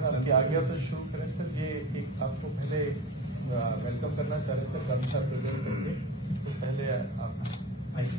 Sir आपकी आज्ञा तो शुरू करें सर। ये एक आपको पहले वेलकम करना चाह रहे थे गमछा प्रेजेंट करके, तो पहले आप आइए।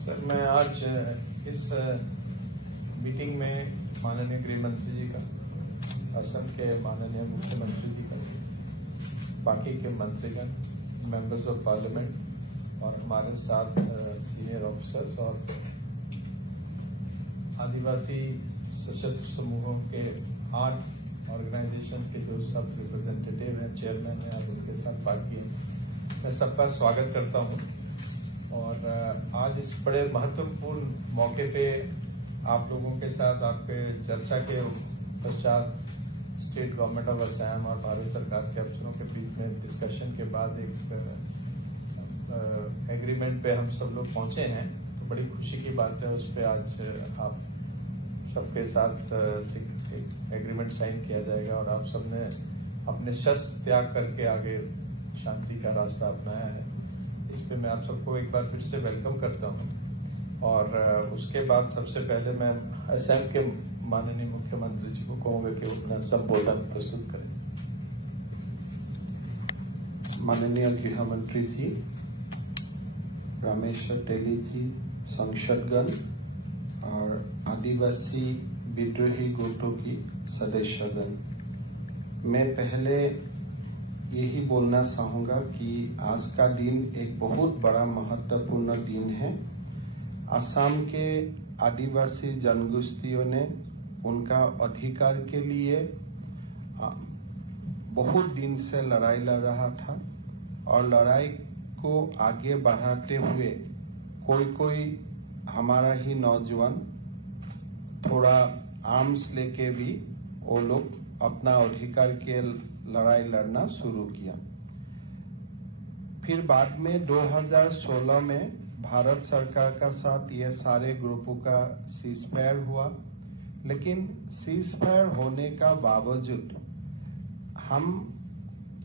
सर मैं आज इस मीटिंग में माननीय गृह मंत्री जी का, असम के माननीय मुख्यमंत्री जी का, बाकी के मंत्रीगण, मेंबर्स ऑफ पार्लियामेंट और हमारे साथ सीनियर ऑफिसर्स और आदिवासी सशस्त्र समूहों के 8 ऑर्गेनाइजेशन के जो सब रिप्रेजेंटेटिव हैं, चेयरमैन हैं और उनके साथ पार्टी हैं, मैं सबका स्वागत करता हूं। और आज इस बड़े महत्वपूर्ण मौके पे आप लोगों के साथ आपके चर्चा के पश्चात स्टेट गवर्नमेंट ऑफ असम और भारत सरकार के अफसरों के बीच में डिस्कशन के बाद एक एग्रीमेंट पे हम सब लोग पहुंचे हैं, तो बड़ी खुशी की बात है। उस पर आज आप सबके साथ एक एग्रीमेंट साइन किया जाएगा और आप सबने अपने शस्त्र त्याग करके आगे शांति का रास्ता अपनाया है। इस पे मैं आप सबको एक बार फिर से वेलकम करता हूं। और उसके बाद सबसे पहले मैं असम के माननीय मुख्यमंत्री जी को कहूंगा कि अपना संबोधन प्रस्तुत करें। माननीय गृह मंत्री जी, रामेश्वर तेली जी, संसदगण और आदिवासी विद्रोही गुटों की सदस्यगण, मैं पहले यही बोलना चाहूंगा कि आज का दिन एक बहुत बड़ा महत्वपूर्ण दिन है। असम के आदिवासी जनगोष्ठियों ने उनका अधिकार के लिए बहुत दिन से लड़ाई लड़ रहा था और लड़ाई को आगे बढ़ाते हुए कोई हमारा ही नौजवान थोड़ा आर्म्स लेके भी वो लोग अपना अधिकार के लड़ाई लड़ना शुरू किया। फिर बाद में 2016 में भारत सरकार का साथ ये सारे ग्रुपों का सीज फायर हुआ, लेकिन सीज फायर होने का बावजूद हम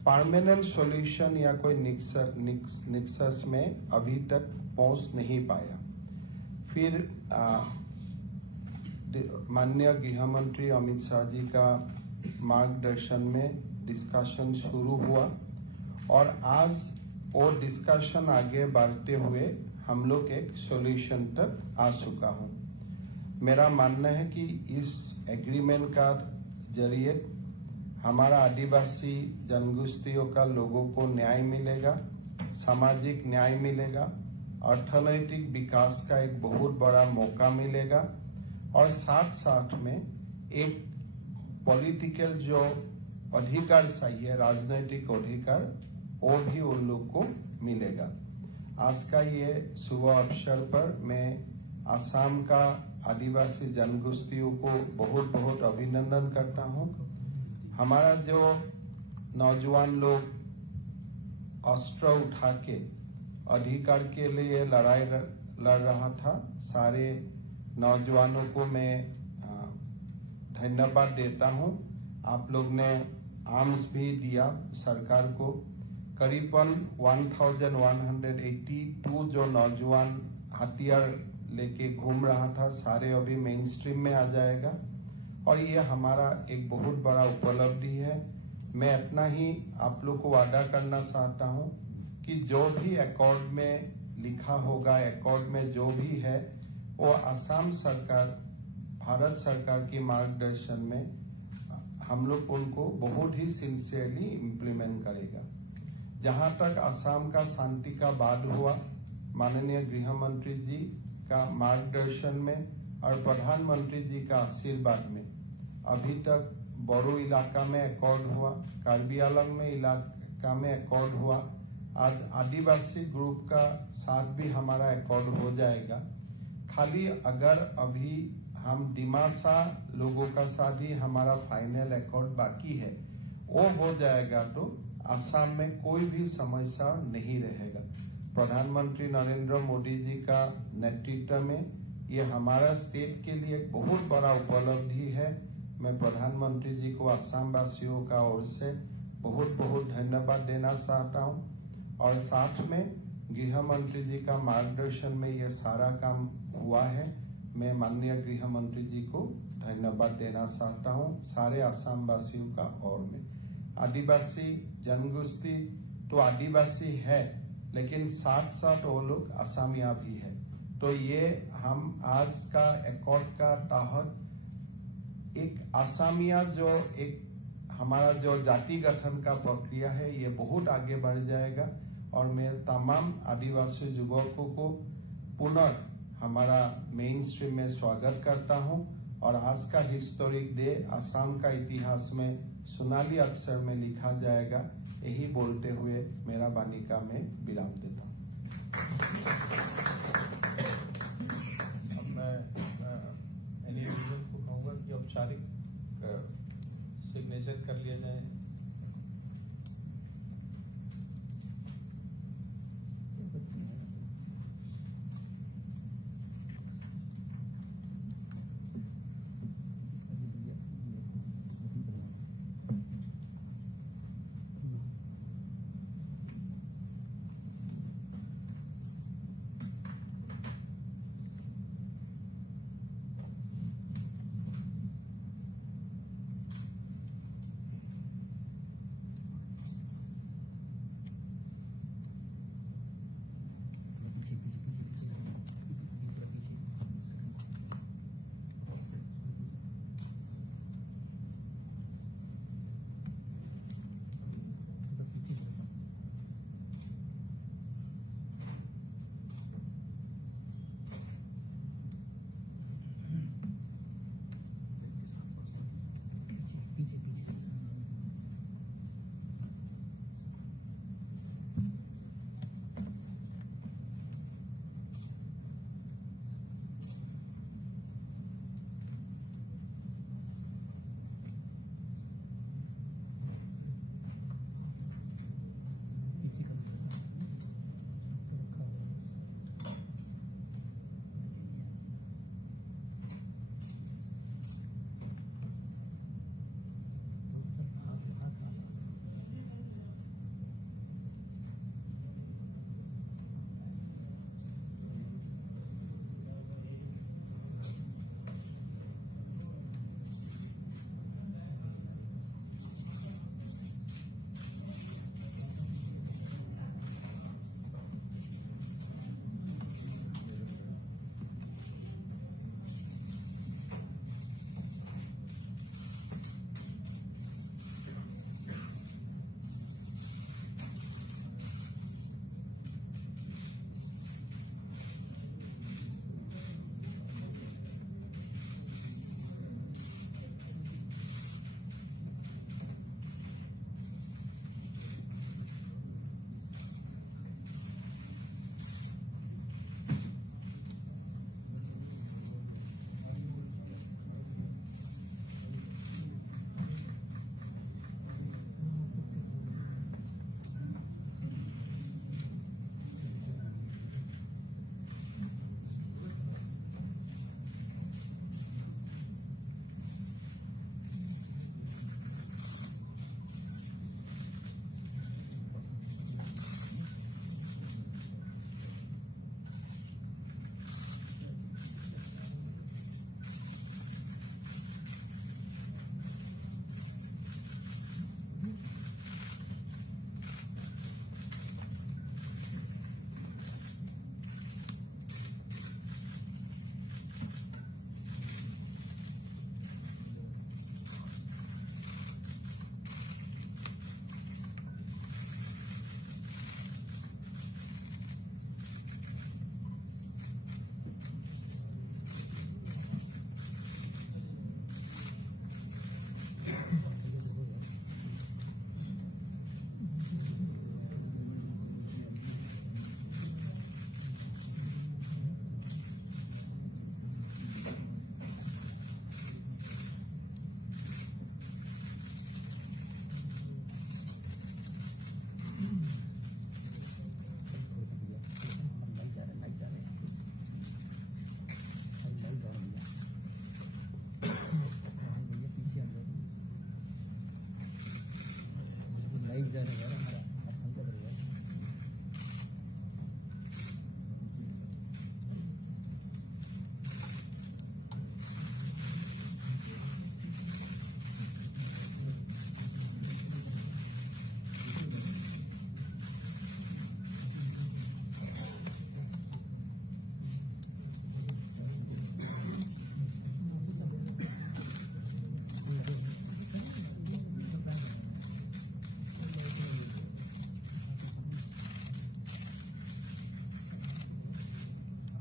परमानेंट सॉल्यूशन या कोई निक्सस में अभी तक पहुंच नहीं पाया। फिर माननीय गृह मंत्री अमित शाह जी का मार्गदर्शन में डिस्कशन शुरू हुआ और आज वो डिस्कशन आगे बढ़ते हुए हम लोग एक सॉल्यूशन तक आ चुका हूं। मेरा मानना है कि इस एग्रीमेंट का जरिए हमारा आदिवासी जनगोष्ठियों का लोगों को न्याय मिलेगा, सामाजिक न्याय मिलेगा, अर्थनैतिक विकास का एक बहुत बड़ा मौका मिलेगा और साथ साथ में एक पॉलिटिकल जो अधिकार चाहिए, राजनीतिक अधिकार, वो भी उन लोग को मिलेगा। आज का ये शुभ अवसर पर मैं असम का आदिवासी जनगोष्ठियों को बहुत बहुत अभिनंदन करता हूं। हमारा जो नौजवान लोग अस्त्र उठा के अधिकार के लिए लड़ाई लड़ रहा था, सारे नौजवानों को मैं धन्यवाद देता हूं। आप लोग ने आर्म्स भी दिया सरकार को। करीबन 1182 जो नौजवान हथियार लेके घूम रहा था, सारे अभी मेन स्ट्रीम में आ जाएगा और ये हमारा एक बहुत बड़ा उपलब्धि है। मैं अपना ही आप लोग को वादा करना चाहता हूं कि जो भी अकॉर्ड में लिखा होगा, अकॉर्ड में जो भी है, वो असम सरकार, भारत सरकार की मार्गदर्शन में हम लोग उनको बहुत ही सिंसियरली इम्प्लीमेंट करेगा। जहां तक असम का शांति का बात हुआ, माननीय गृह मंत्री जी, का मार्गदर्शन में और प्रधानमंत्री जी का आशीर्वाद में अभी तक बोरो इलाका में एकॉर्ड हुआ, कार्बी आंलंग में इलाका में एकॉर्ड हुआ, आज आदिवासी ग्रुप का साथ भी हमारा एकॉर्ड हो जाएगा। खाली अगर अभी हम दिमासा लोगों का साथ ही हमारा फाइनल एकॉर्ड बाकी है, वो हो जाएगा तो असम में कोई भी समस्या नहीं रहेगा। प्रधानमंत्री नरेंद्र मोदी जी का नेतृत्व में ये हमारा स्टेट के लिए एक बहुत बड़ा उपलब्धि है। मैं प्रधानमंत्री जी को असम वासियों का ओर से बहुत बहुत धन्यवाद देना चाहता हूं और साथ में गृह मंत्री जी का मार्गदर्शन में ये सारा काम हुआ है। मैं माननीय गृह मंत्री जी को धन्यवाद देना चाहता हूं सारे असम वासियों का ओर में। आदिवासी जनगोष्ठी तो आदिवासी है, लेकिन साथ साथ वो लोग असमिया भी है। तो ये हम आज का एकॉर्ड का तहत एक असमिया जो एक हमारा जो जाति गठन का प्रक्रिया है ये बहुत आगे बढ़ जाएगा और मैं तमाम आदिवासी युवकों को पुनः हमारा मेन स्ट्रीम में स्वागत करता हूं और आज का हिस्टोरिक डे असम का इतिहास में सोनाली अक्षर में लिखा जाएगा। यही बोलते हुए मेरा वाणी का मैं विराम देता हूं। अब मैं इंडिविजुअल को कहूंगा कि औपचारिक सिग्नेचर कर लिया जाए।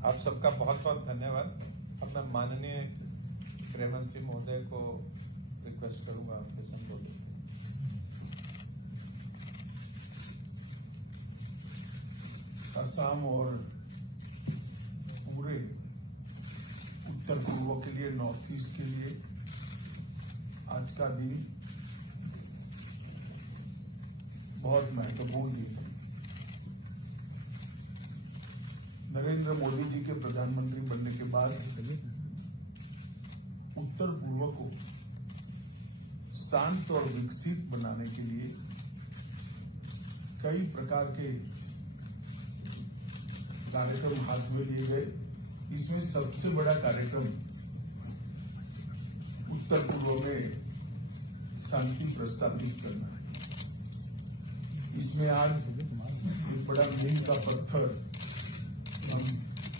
आप सबका बहुत बहुत धन्यवाद। अब मैं माननीय गृह मंत्री महोदय को रिक्वेस्ट करूंगा आपके संबोधित। असम और पूरे उत्तर पूर्व के लिए, नॉर्थ ईस्ट के लिए आज का दिन बहुत महत्वपूर्ण दिन है। नरेंद्र मोदी जी के प्रधानमंत्री बनने के बाद उत्तर पूर्व को शांत और विकसित बनाने के लिए कई प्रकार के कार्यक्रम हाथ में लिए गए। इसमें सबसे बड़ा कार्यक्रम उत्तर पूर्व में शांति प्रस्तावित करना है। इसमें आज एक बड़ा मील का पत्थर हम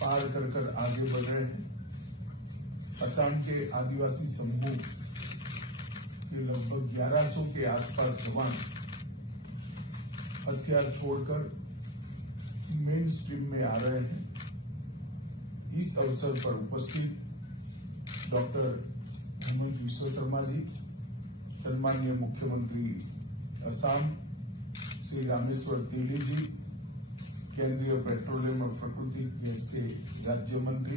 पार कर आगे बढ़ रहे हैं। असम के आदिवासी समूह के लगभग 1100 के आसपास जवान हथियार छोड़कर मेन स्ट्रीम में आ रहे हैं। इस अवसर पर उपस्थित डॉक्टर हेमंत बिस्वा शर्मा जी, सम्माननीय मुख्यमंत्री असम श्री रामेश्वर तेली जी, केंद्रीय पेट्रोलियम और प्राकृतिक गैस के राज्य मंत्री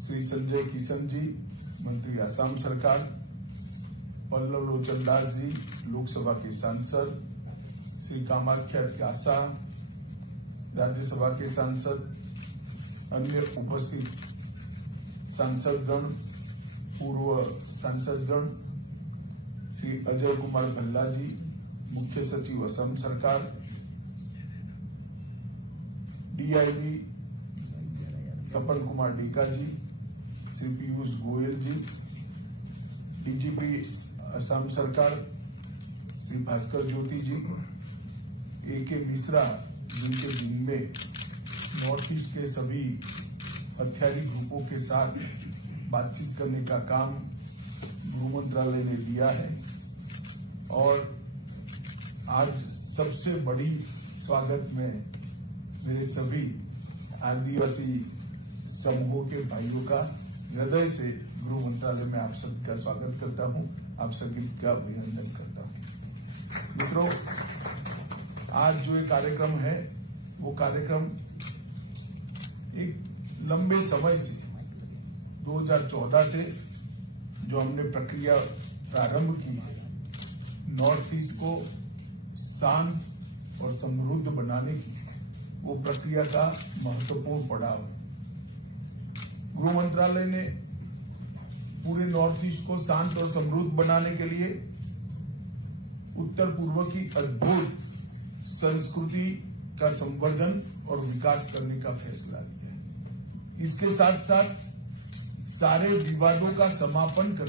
श्री संजय किशन जी, मंत्री असम सरकार, पल्लव लोचन दास जी, लोकसभा के सांसद, श्री कामाख्या कासा, राज्यसभा के सांसद, अन्य उपस्थित सांसदगण, पूर्व सांसदगण, श्री अजय कुमार भल्ला जी, मुख्य सचिव असम सरकार, डीआईजी तपन कुमार डीका जी, श्री पीयूष गोयल जी, डीजीपी असम सरकार श्री भास्कर ज्योति जी, एके मिश्रा जिनके दिन में नॉर्थ ईस्ट के सभी हथियारी ग्रुपों के साथ बातचीत करने का काम गृह मंत्रालय ने दिया है। और आज सबसे बड़ी स्वागत में मेरे सभी आदिवासी समूहों के भाइयों का हृदय से गृह मंत्रालय में आप सभी का स्वागत करता हूं, आप सभी का अभिनंदन करता हूं। मित्रों, आज जो ये कार्यक्रम है वो कार्यक्रम एक लंबे समय से 2014 से जो हमने प्रक्रिया प्रारंभ की है, नॉर्थ ईस्ट को शांत और समृद्ध बनाने की, वो प्रक्रिया का महत्वपूर्ण पड़ाव है। गृह मंत्रालय ने पूरे नॉर्थ ईस्ट को शांत और समृद्ध बनाने के लिए उत्तर पूर्व की अद्भुत संस्कृति का संवर्धन और विकास करने का फैसला लिया है। इसके साथ साथ सारे विवादों का समापन कर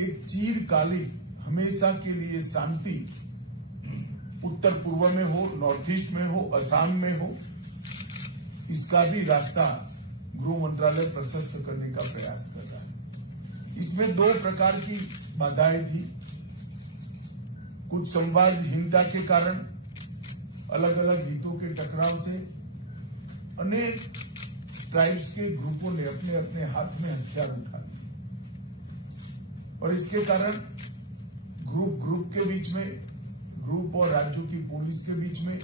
एक चिरकालिक हमेशा के लिए शांति उत्तर पूर्व में हो, नॉर्थ ईस्ट में हो, असम में हो, इसका भी रास्ता गृह मंत्रालय प्रशस्त करने का प्रयास कर रहा है। इसमें दो प्रकार की बाधाएं थी। कुछ संवादहीनता के कारण, अलग अलग हितों के टकराव से अनेक ट्राइब्स के ग्रुपों ने अपने अपने हाथ में हथियार उठा लिए और इसके कारण ग्रुप के बीच में, ग्रुप और राज्यों की पुलिस के बीच में,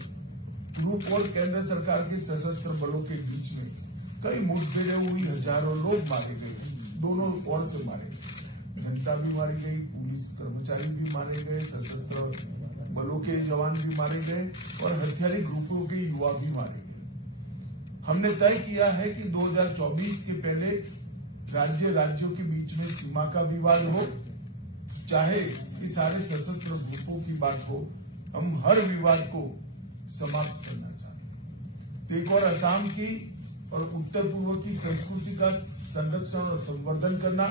ग्रुप और केंद्र सरकार के सशस्त्र बलों के बीच में कई मुठभेड़ें हुई, हजारों लोग मारे गए, दोनों ओर से मारे गए, जनता भी मारी गई, पुलिस कर्मचारी भी मारे गए, सशस्त्र बलों के जवान भी मारे गए और हथियारी ग्रुपों के युवा भी मारे गए। हमने तय किया है कि 2024 के पहले राज्यों के बीच में सीमा का विवाद हो चाहे इस सारे सशस्त्र ग्रुपों की बात हो, हम हर विवाद को समाप्त करना चाहते हैं। एक और असम की और उत्तर पूर्व की संस्कृति का संरक्षण और संवर्धन करना,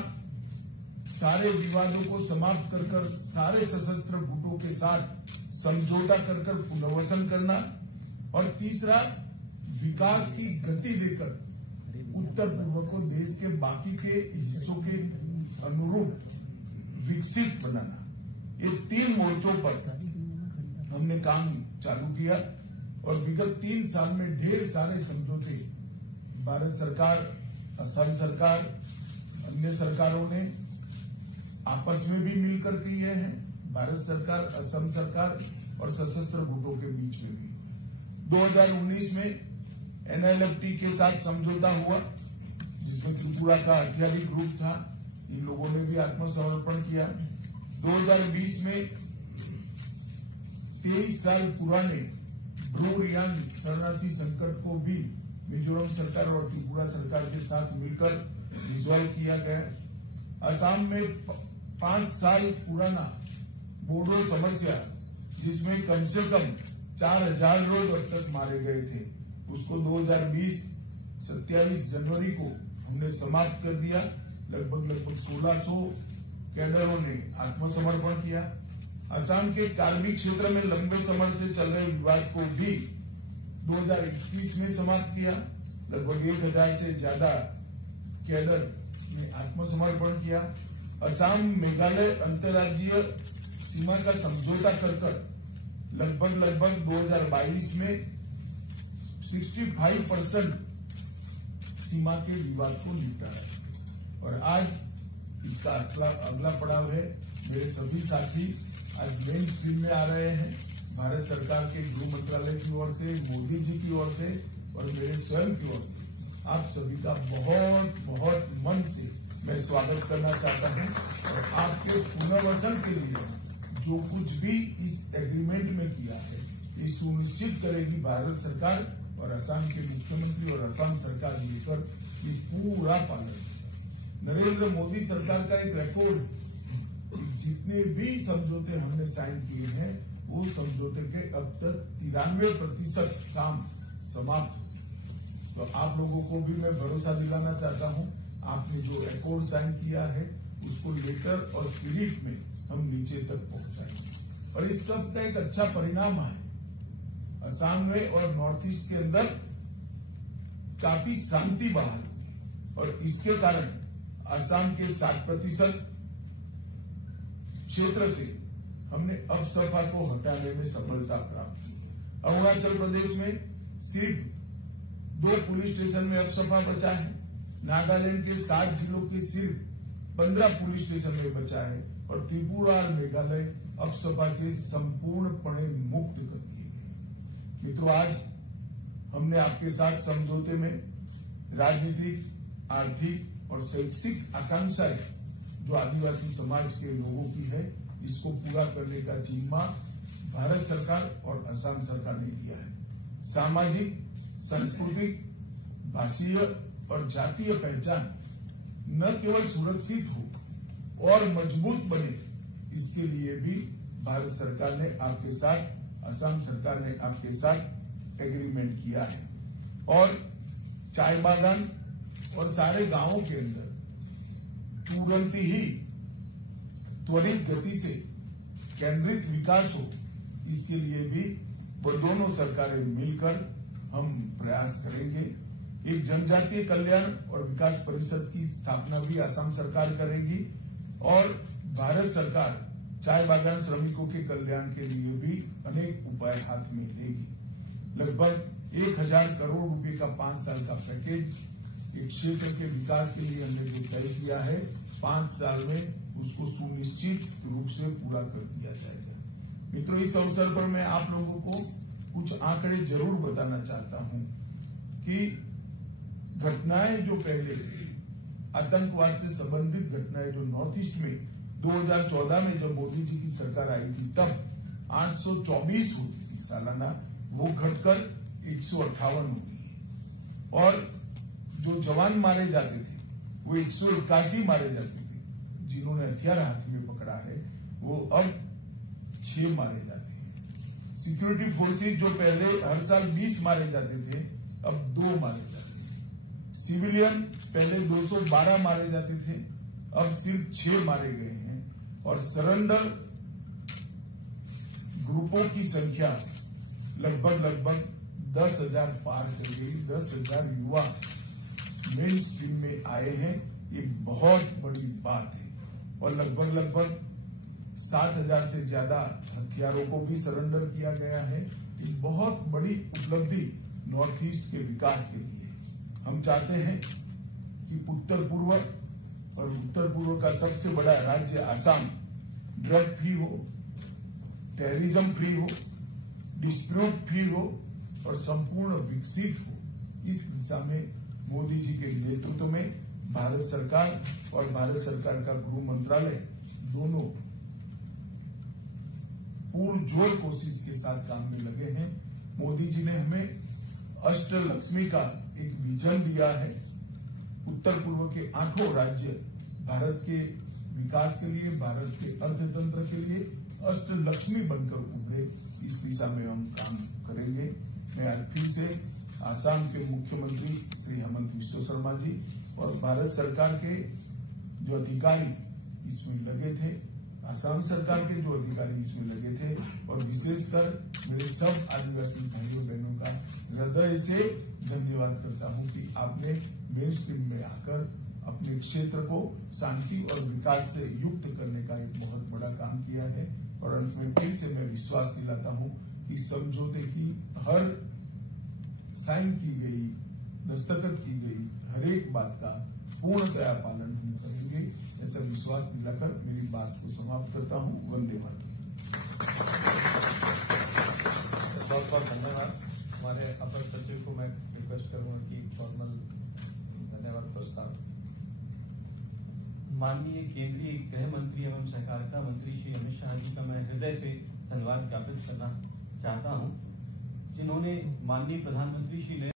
सारे विवादों को समाप्त कर सारे सशस्त्र गुटों के साथ समझौता कर पुनर्वसन करना, और तीसरा विकास की गति देकर उत्तर पूर्व को देश के बाकी के हिस्सों के अनुरूप विकसित बनाना। ये 3 मोर्चों पर हमने काम चालू किया और विगत 3 साल में ढेर सारे समझौते भारत सरकार, असम सरकार, अन्य सरकारों ने आपस में भी मिलकर किए हैं। भारत सरकार, असम सरकार और सशस्त्र गुटों के बीच में भी 2019 में NLFT के साथ समझौता हुआ, जिसमें त्रिपुरा का हथियारी ग्रुप था, इन लोगों ने भी आत्मसमर्पण किया। 2020 में 23 साल पुराने ब्रू रियांग शरणार्थी संकट को भी मिजोरम सरकार और त्रिपुरा सरकार के साथ मिलकर रिजॉल्व किया गया। असम में 5 साल पुराना बोडो समस्या, जिसमें कम से कम 4000 लोग अब तक मारे गए थे, उसको 2020 27 जनवरी को हमने समाप्त कर दिया। लगभग 1600 कैडरों ने आत्मसमर्पण किया। असम के कार्मिक क्षेत्र में लंबे समय से चल रहे विवाद को भी 2021 में समाप्त किया। लगभग 1000 से ज्यादा कैडर ने आत्मसमर्पण किया। असम मेघालय अंतर्राज्यीय सीमा का समझौता कर लगभग 2022 में 65% सीमा के विवाद को निपटाया। और आज इसका अगला पड़ाव है। मेरे सभी साथी आज मेन स्ट्रीम में आ रहे हैं, भारत सरकार के गृह मंत्रालय की ओर से, मोदी जी की ओर से और मेरे स्वयं की ओर से आप सभी का बहुत बहुत मन से मैं स्वागत करना चाहता हूं। और आपके पुनर्वसन के लिए जो कुछ भी इस एग्रीमेंट में किया है, ये सुनिश्चित करेगी भारत सरकार और असम के मुख्यमंत्री और असम सरकार मिलकर ये पूरा पालन। नरेंद्र मोदी सरकार का एक रिकॉर्ड, जितने भी समझौते हमने साइन किए हैं, वो समझौते के अब तक 93% काम समाप्त। तो आप लोगों को भी मैं भरोसा दिलाना चाहता हूं, आपने जो रिकॉर्ड साइन किया है उसको लेटर और स्पिरिट में हम नीचे तक पहुंचाएंगे। और इस सब का एक अच्छा परिणाम है। असम में और नॉर्थ ईस्ट के अंदर काफी शांति बहाल हुई और इसके कारण असम के 60% क्षेत्र से हमने अपसपा को हटाने में सफलता प्राप्त की। अरुणाचल प्रदेश में सिर्फ 2 पुलिस स्टेशन में अपसपा बचा है। नागालैंड के 7 जिलों के सिर्फ 15 पुलिस स्टेशन में बचा है। और त्रिपुरा और मेघालय अपसपा से संपूर्णपणे मुक्त कर दिए गए। मित्रों, आज हमने आपके साथ समझौते में राजनीतिक, आर्थिक और शैक्षिक आकांक्षाएं जो आदिवासी समाज के लोगों की है, इसको पूरा करने का जिम्मा भारत सरकार और असम सरकार ने लिया है। सामाजिक, सांस्कृतिक, भाषीय और जातीय पहचान न केवल सुरक्षित हो और मजबूत बने, इसके लिए भी भारत सरकार ने आपके साथ, असम सरकार ने आपके साथ एग्रीमेंट किया है। और चाय बागान और सारे गांवों के अंदर तुरंत ही त्वरित गति से केंद्रित विकास हो, इसके लिए भी वो दोनों सरकारें मिलकर हम प्रयास करेंगे। एक जनजातीय कल्याण और विकास परिषद की स्थापना भी असम सरकार करेगी और भारत सरकार चाय बागान श्रमिकों के कल्याण के लिए भी अनेक उपाय हाथ में लेगी। लगभग 1000 करोड़ रुपए का 5 साल का पैकेज एक क्षेत्र के विकास के लिए हमने जो तय किया है, 5 साल में उसको सुनिश्चित रूप से पूरा कर दिया जाएगा। मित्रों, इस अवसर पर मैं आप लोगों को कुछ आंकड़े जरूर बताना चाहता हूं कि घटनाएं जो पहले आतंकवाद से संबंधित घटनाएं जो नॉर्थ ईस्ट में 2014 में जब मोदी जी की सरकार आई थी, तब 824 होती थी सालाना, वो घटकर 158 हो गई। और जो जवान मारे जाते थे वो 181 मारे जाते थे, जिन्होंने हथियार हाथ में पकड़ा खड़ा है वो अब 6 मारे जाते हैं। सिक्योरिटी फोर्सेस जो पहले हर साल 20 मारे जाते थे, अब 2 मारे जाते हैं। सिविलियन पहले 212 मारे जाते थे, अब सिर्फ 6 मारे गए हैं। और सरेंडर ग्रुपों की संख्या लगभग 10,000 पार कर गई। 10,000 युवा मेन स्ट्रीम में आए हैं, ये बहुत बड़ी बात है। और लगभग 7,000 से ज्यादा हथियारों को भी सरेंडर किया गया है। ये बहुत बड़ी उपलब्धि नॉर्थ ईस्ट के विकास के लिए। हम चाहते हैं कि उत्तर पूर्व का सबसे बड़ा राज्य आसाम ड्रग फ्री हो, टेररिज्म फ्री हो, डिस्प्यूट फ्री हो और संपूर्ण विकसित हो। इस दिशा में मोदी जी के नेतृत्व में भारत सरकार और भारत सरकार का गृह मंत्रालय दोनों पुरजोर कोशिश के साथ काम में लगे हैं। मोदी जी ने हमें अष्टलक्ष्मी का एक विजन दिया है। उत्तर पूर्व के 8 राज्य भारत के विकास के लिए, भारत के अर्थतंत्र के लिए अष्टलक्ष्मी बनकर उभरे। इस दिशा में हम काम करेंगे। मैं आज फिर से आसाम के मुख्यमंत्री श्री हेमंत बिस्वा शर्मा जी और भारत सरकार के जो अधिकारी इसमें लगे थे, आसाम सरकार के जो अधिकारी इसमें लगे थे और विशेषकर मेरे सब आदिवासी भाइयों बहनों का हृदय से धन्यवाद करता हूं कि आपने मेन स्ट्रीम में आकर अपने क्षेत्र को शांति और विकास से युक्त करने का एक बहुत बड़ा काम किया है। और अंत में फिर से मैं विश्वास दिलाता हूं कि समझौते की हर साइन की गई, दस्तखत की गई हर एक बात का पूर्णतया पालन हम करेंगे। ऐसा विश्वास दिलाकर मेरी बात को समाप्त करता हूं। वंदे मातरम। बहुत बहुत धन्यवाद। हमारे अपर सचिव को मैं रिक्वेस्ट करूंगा कि फॉर्मल धन्यवाद प्रस्ताव। माननीय केंद्रीय गृह मंत्री एवं सहकारिता मंत्री श्री अमित शाह जी का मैं हृदय से धन्यवाद ज्ञापित करना चाहता हूं, जिन्होंने माननीय प्रधानमंत्री श्री